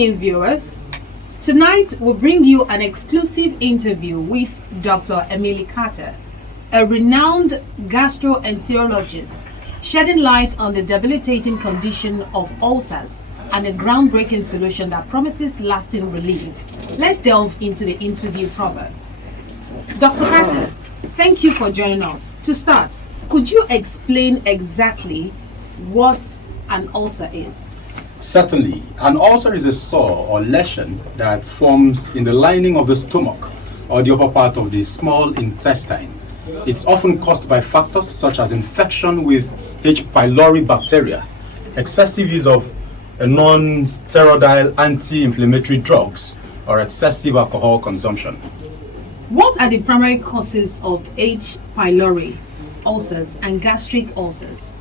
evening, viewers. Tonight, we'll bring you an exclusive interview with Dr. Emily Carter, a renowned gastroenterologist, shedding light on the debilitating condition of ulcers and a groundbreaking solution that promises lasting relief. Let's delve into the interview proper. Dr. Carter, thank you for joining us. To start, could you explain exactly what an ulcer is? Certainly. An ulcer is a sore or lesion that forms in the lining of the stomach or the upper part of the small intestine. It's often caused by factors such as infection with H. pylori bacteria, excessive use of non-steroidal anti-inflammatory drugs, or excessive alcohol consumption. What are the primary causes of H. pylori ulcers and gastric ulcers?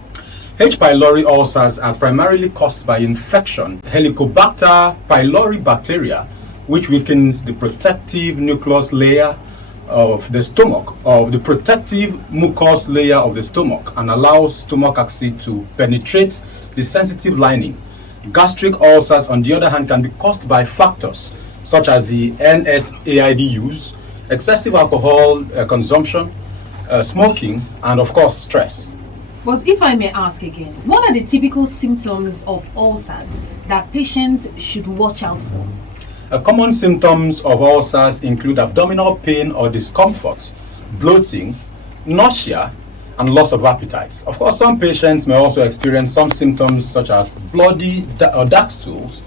H. pylori ulcers are primarily caused by infection, Helicobacter pylori bacteria, which weakens the protective nucleus layer of the stomach, or the protective mucous layer of the stomach, and allows stomach acid to penetrate the sensitive lining. Gastric ulcers, on the other hand, can be caused by factors such as the NSAID use, excessive alcohol consumption, smoking, and of course stress. But if I may ask again, what are the typical symptoms of ulcers that patients should watch out for? Common symptoms of ulcers include abdominal pain or discomfort, bloating, nausea, and loss of appetite. Of course, some patients may also experience some symptoms such as bloody or dark stools,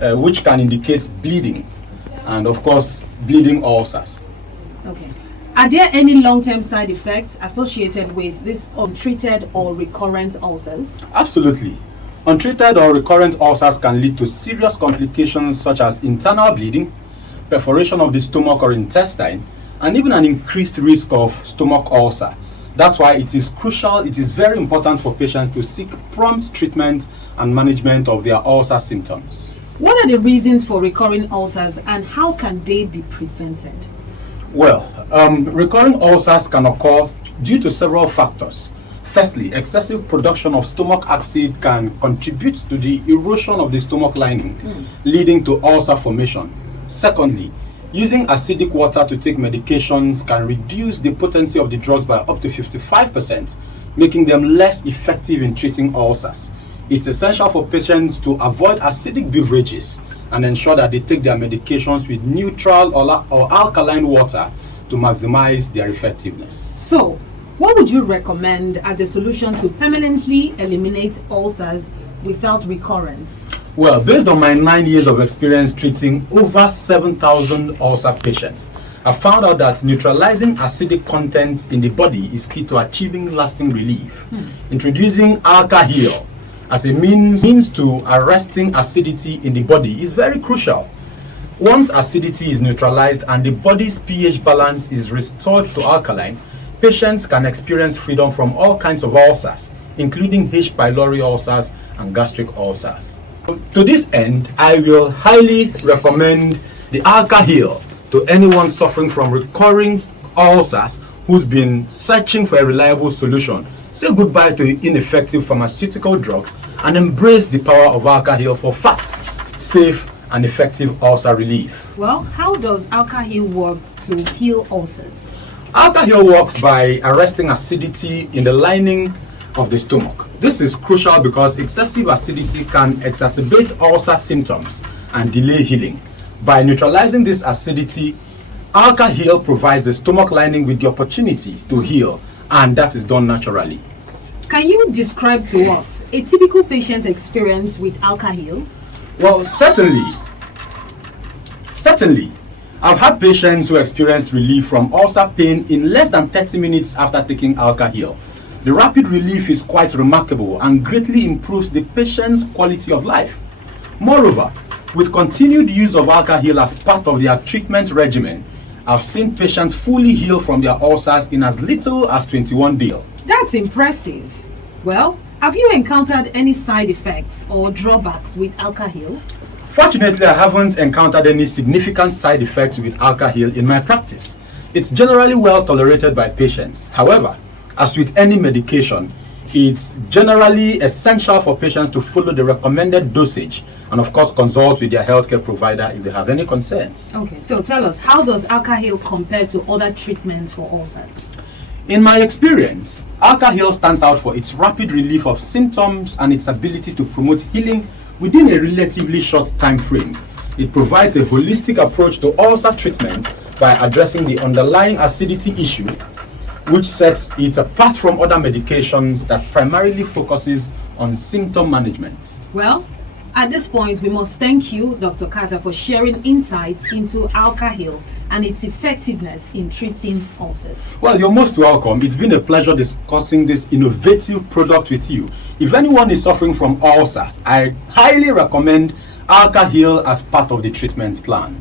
which can indicate bleeding, and of course, bleeding ulcers. Okay. Are there any long-term side effects associated with these untreated or recurrent ulcers? Absolutely. Untreated or recurrent ulcers can lead to serious complications such as internal bleeding, perforation of the stomach or intestine, and even an increased risk of stomach ulcer. That's why it is very important for patients to seek prompt treatment and management of their ulcer symptoms. What are the reasons for recurring ulcers and how can they be prevented? Well, recurring ulcers can occur due to several factors. Firstly, excessive production of stomach acid can contribute to the erosion of the stomach lining, leading to ulcer formation. Secondly, using acidic water to take medications can reduce the potency of the drugs by up to 55%, making them less effective in treating ulcers. It's essential for patients to avoid acidic beverages and ensure that they take their medications with neutral or alkaline water to maximize their effectiveness. So, what would you recommend as a solution to permanently eliminate ulcers without recurrence? Well, based on my 9 years of experience treating over 7,000 ulcer patients, I found out that neutralizing acidic content in the body is key to achieving lasting relief. Introducing Alka-heal as a means to arresting acidity in the body is very crucial. Once acidity is neutralized and the body's pH balance is restored to alkaline, patients can experience freedom from all kinds of ulcers, including H. pylori ulcers and gastric ulcers. To this end, I will highly recommend the Alka-heal to anyone suffering from recurring ulcers who's been searching for a reliable solution. Say goodbye to ineffective pharmaceutical drugs and embrace the power of Alka-heal for fast, safe, and effective ulcer relief. Well, how does Alka-heal work to heal ulcers? Alka-heal works by arresting acidity in the lining of the stomach. This is crucial because excessive acidity can exacerbate ulcer symptoms and delay healing. By neutralizing this acidity, Alka-heal provides the stomach lining with the opportunity to heal, and that is done naturally. Can you describe to us a typical patient experience with Alka-heal? Well, certainly. I've had patients who experience relief from ulcer pain in less than 30 minutes after taking Alka-heal. The rapid relief is quite remarkable and greatly improves the patient's quality of life. Moreover, with continued use of Alka-heal as part of their treatment regimen, I've seen patients fully heal from their ulcers in as little as 21 days. That's impressive. Well, have you encountered any side effects or drawbacks with Alka-heal? Fortunately, I haven't encountered any significant side effects with Alka-heal in my practice. It's generally well tolerated by patients. However, as with any medication, It's generally essential for patients to follow the recommended dosage and of course consult with their healthcare provider if they have any concerns. Okay, so tell us, how does Alka-heal compare to other treatments for ulcers? In my experience, Alka-heal stands out for its rapid relief of symptoms and its ability to promote healing within a relatively short time frame. It provides a holistic approach to ulcer treatment by addressing the underlying acidity issue, which sets it apart from other medications that primarily focuses on symptom management. Well, at this point, we must thank you, Dr. Carter, for sharing insights into Alka-heal and its effectiveness in treating ulcers. Well, you're most welcome. It's been a pleasure discussing this innovative product with you. If anyone is suffering from ulcers, I highly recommend Alka-heal as part of the treatment plan.